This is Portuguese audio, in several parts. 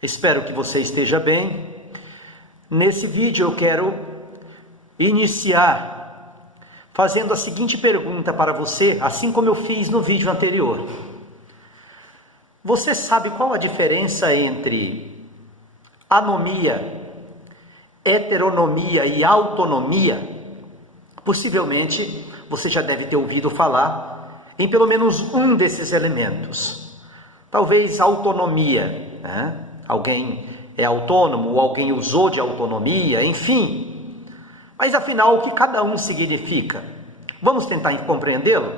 Espero que você esteja bem. Nesse vídeo eu quero iniciar fazendo a seguinte pergunta para você, assim como eu fiz no vídeo anterior. Você sabe qual a diferença entre anomia, heteronomia e autonomia? Possivelmente você já deve ter ouvido falar em pelo menos um desses elementos. Talvez autonomia, né? Alguém é autônomo ou alguém usou de autonomia, enfim. Mas afinal, o que cada um significa? Vamos tentar compreendê-lo?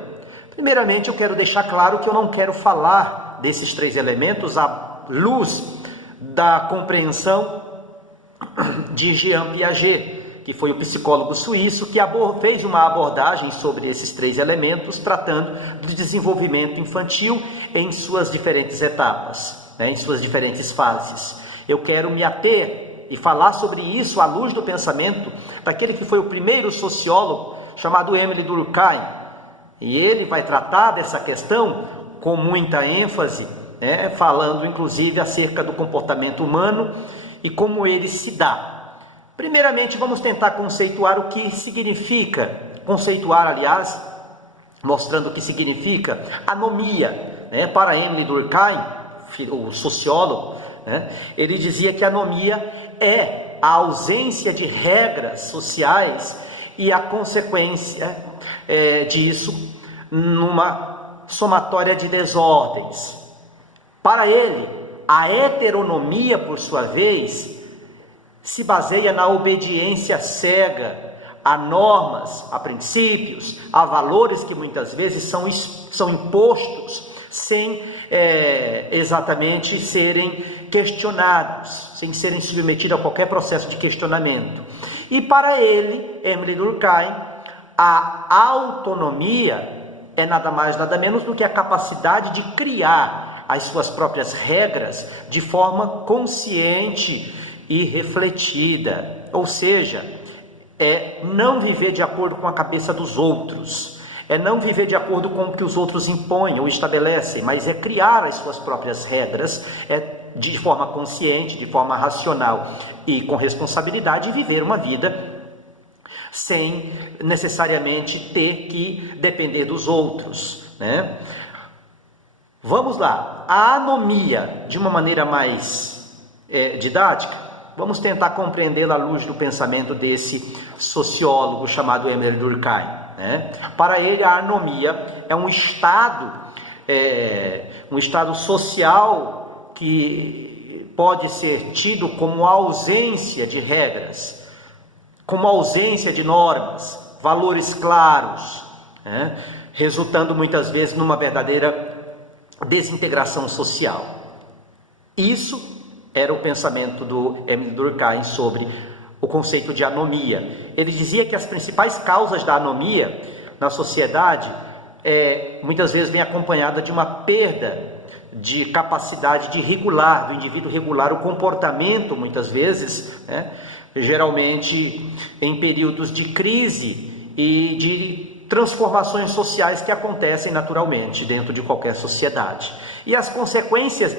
Primeiramente, eu quero deixar claro que eu não quero falar desses três elementos à luz da compreensão de Jean Piaget, que foi o psicólogo suíço que fez uma abordagem sobre esses três elementos, tratando do desenvolvimento infantil em suas diferentes etapas, em suas diferentes fases. Eu quero me ater e falar sobre isso à luz do pensamento daquele que foi o primeiro sociólogo, chamado Émile Durkheim. E ele vai tratar dessa questão com muita ênfase, falando inclusive acerca do comportamento humano e como ele se dá. Primeiramente, vamos tentar conceituar o que significa, mostrando o que significa anomia. Para Émile Durkheim, o sociólogo, ele dizia que a anomia é a ausência de regras sociais e a consequência disso numa somatória de desordens. Para ele, a heteronomia, por sua vez, se baseia na obediência cega a normas, a princípios, a valores que muitas vezes são impostos sem exatamente serem questionados, sem serem submetidos a qualquer processo de questionamento. E para ele, Émile Durkheim, a autonomia é nada mais, nada menos do que a capacidade de criar as suas próprias regras de forma consciente e refletida, ou seja, é não viver de acordo com a cabeça dos outros, é não viver de acordo com o que os outros impõem ou estabelecem, mas é criar as suas próprias regras, de forma consciente, de forma racional e com responsabilidade, e viver uma vida sem necessariamente ter que depender dos outros, Vamos lá, a anomia, de uma maneira mais didática, vamos tentar compreendê-la à luz do pensamento desse sociólogo chamado Émile Durkheim. Para ele, a anomia é um estado social que pode ser tido como ausência de regras, como ausência de normas, valores claros, resultando muitas vezes numa verdadeira desintegração social. Isso era o pensamento do Émile Durkheim sobre o conceito de anomia. Ele dizia que as principais causas da anomia na sociedade muitas vezes vem acompanhada de uma perda de capacidade de regular, do indivíduo regular o comportamento, muitas vezes, geralmente em períodos de crise e de transformações sociais que acontecem naturalmente dentro de qualquer sociedade. E as consequências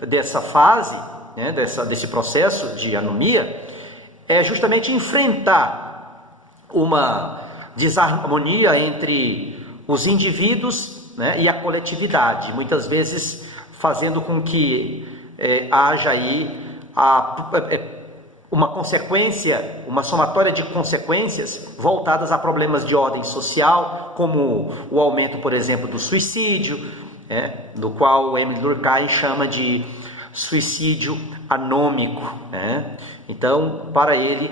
dessa fase, desse processo de anomia, é justamente enfrentar uma desarmonia entre os indivíduos, e a coletividade, muitas vezes fazendo com que haja aí uma consequência, uma somatória de consequências voltadas a problemas de ordem social, como o aumento, por exemplo, do suicídio, do qual Émile Durkheim chama de suicídio anômico. Então, para ele,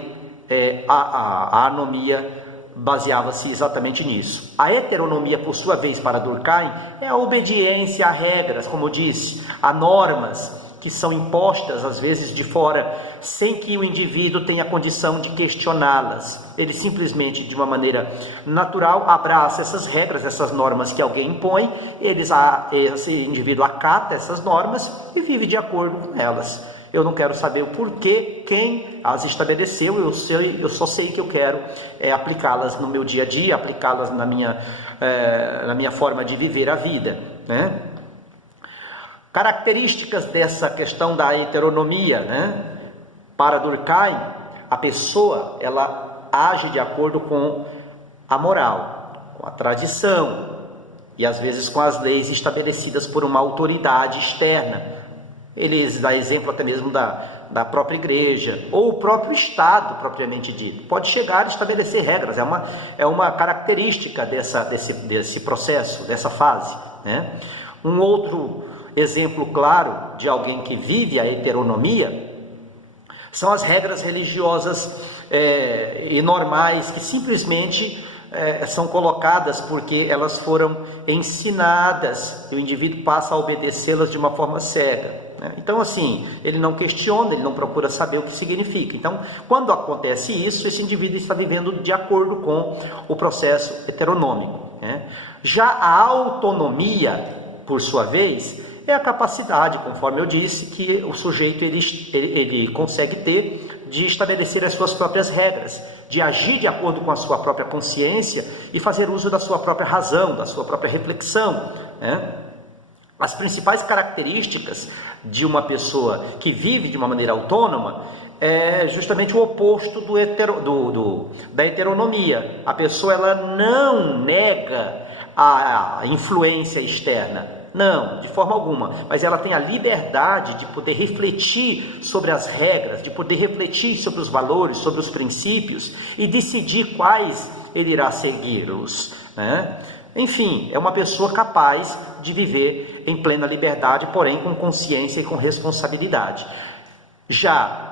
a anomia baseava-se exatamente nisso. A heteronomia, por sua vez, para Durkheim, é a obediência a regras, como eu disse, a normas que são impostas, às vezes, de fora, sem que o indivíduo tenha condição de questioná-las. Ele simplesmente, de uma maneira natural, abraça essas regras, essas normas que alguém impõe, esse indivíduo acata essas normas e vive de acordo com elas. Eu não quero saber o porquê, quem as estabeleceu, eu só sei que eu quero aplicá-las no meu dia a dia, aplicá-las na minha forma de viver a vida, Características dessa questão da heteronomia, né? Para Durkheim, a pessoa ela age de acordo com a moral, com a tradição e às vezes com as leis estabelecidas por uma autoridade externa. Eles dão exemplo até mesmo da própria igreja ou o próprio Estado propriamente dito. Pode chegar a estabelecer regras, é uma característica desse processo, dessa fase, né? Um outro exemplo claro de alguém que vive a heteronomia são as regras religiosas e normais que simplesmente são colocadas porque elas foram ensinadas e o indivíduo passa a obedecê-las de uma forma cega, né? Então assim, ele não questiona, ele não procura saber o que significa. Então, quando acontece isso, esse indivíduo está vivendo de acordo com o processo heteronômico, né? Já a autonomia, por sua vez, é a capacidade, conforme eu disse, que o sujeito ele consegue ter de estabelecer as suas próprias regras, de agir de acordo com a sua própria consciência e fazer uso da sua própria razão, da sua própria reflexão, né? As principais características de uma pessoa que vive de uma maneira autônoma é justamente o oposto da heteronomia. A pessoa ela não nega a influência externa, não, de forma alguma, mas ela tem a liberdade de poder refletir sobre as regras, de poder refletir sobre os valores, sobre os princípios e decidir quais ele irá segui-los, né? Enfim, é uma pessoa capaz de viver em plena liberdade, porém com consciência e com responsabilidade. Já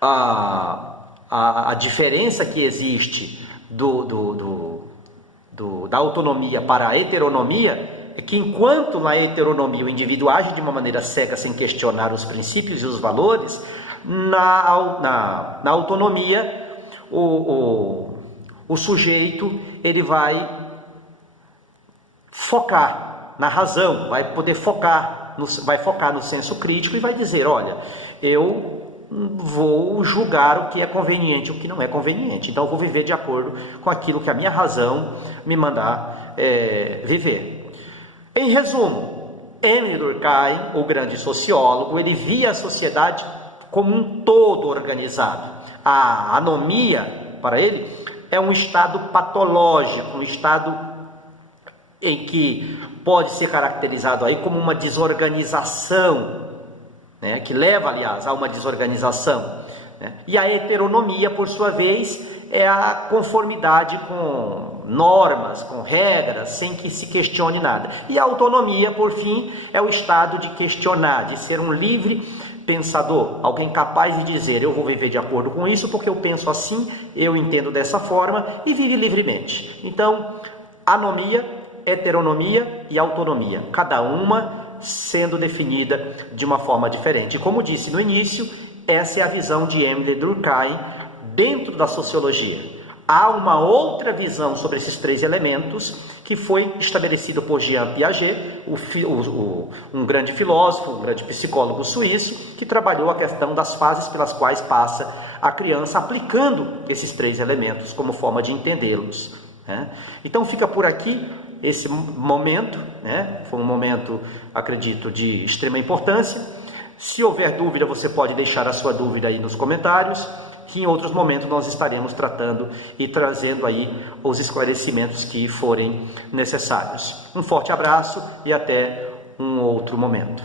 a diferença que existe da autonomia para a heteronomia é que enquanto na heteronomia o indivíduo age de uma maneira cega sem questionar os princípios e os valores, na autonomia o sujeito ele vai focar na razão, vai poder focar no senso crítico e vai dizer, olha, eu vou julgar o que é conveniente e o que não é conveniente, então eu vou viver de acordo com aquilo que a minha razão me mandar viver. Em resumo, Émile Durkheim, o grande sociólogo, ele via a sociedade como um todo organizado. A anomia, para ele, é um estado patológico, um estado em que pode ser caracterizado aí como uma desorganização, né, que leva, aliás, a uma desorganização, né? E a heteronomia, por sua vez, é a conformidade com normas, com regras, sem que se questione nada. E a autonomia, por fim, é o estado de questionar, de ser um livre pensador, alguém capaz de dizer, eu vou viver de acordo com isso, porque eu penso assim, eu entendo dessa forma, e vive livremente. Então, anomia, heteronomia e autonomia, cada uma sendo definida de uma forma diferente. Como disse no início, essa é a visão de Émile Durkheim dentro da sociologia. Há uma outra visão sobre esses três elementos que foi estabelecida por Jean Piaget, um grande filósofo, um grande psicólogo suíço, que trabalhou a questão das fases pelas quais passa a criança, aplicando esses três elementos como forma de entendê-los, né? Então fica por aqui esse momento, né? Foi um momento, acredito, de extrema importância. Se houver dúvida, você pode deixar a sua dúvida aí nos comentários, que em outros momentos nós estaremos tratando e trazendo aí os esclarecimentos que forem necessários. Um forte abraço e até um outro momento.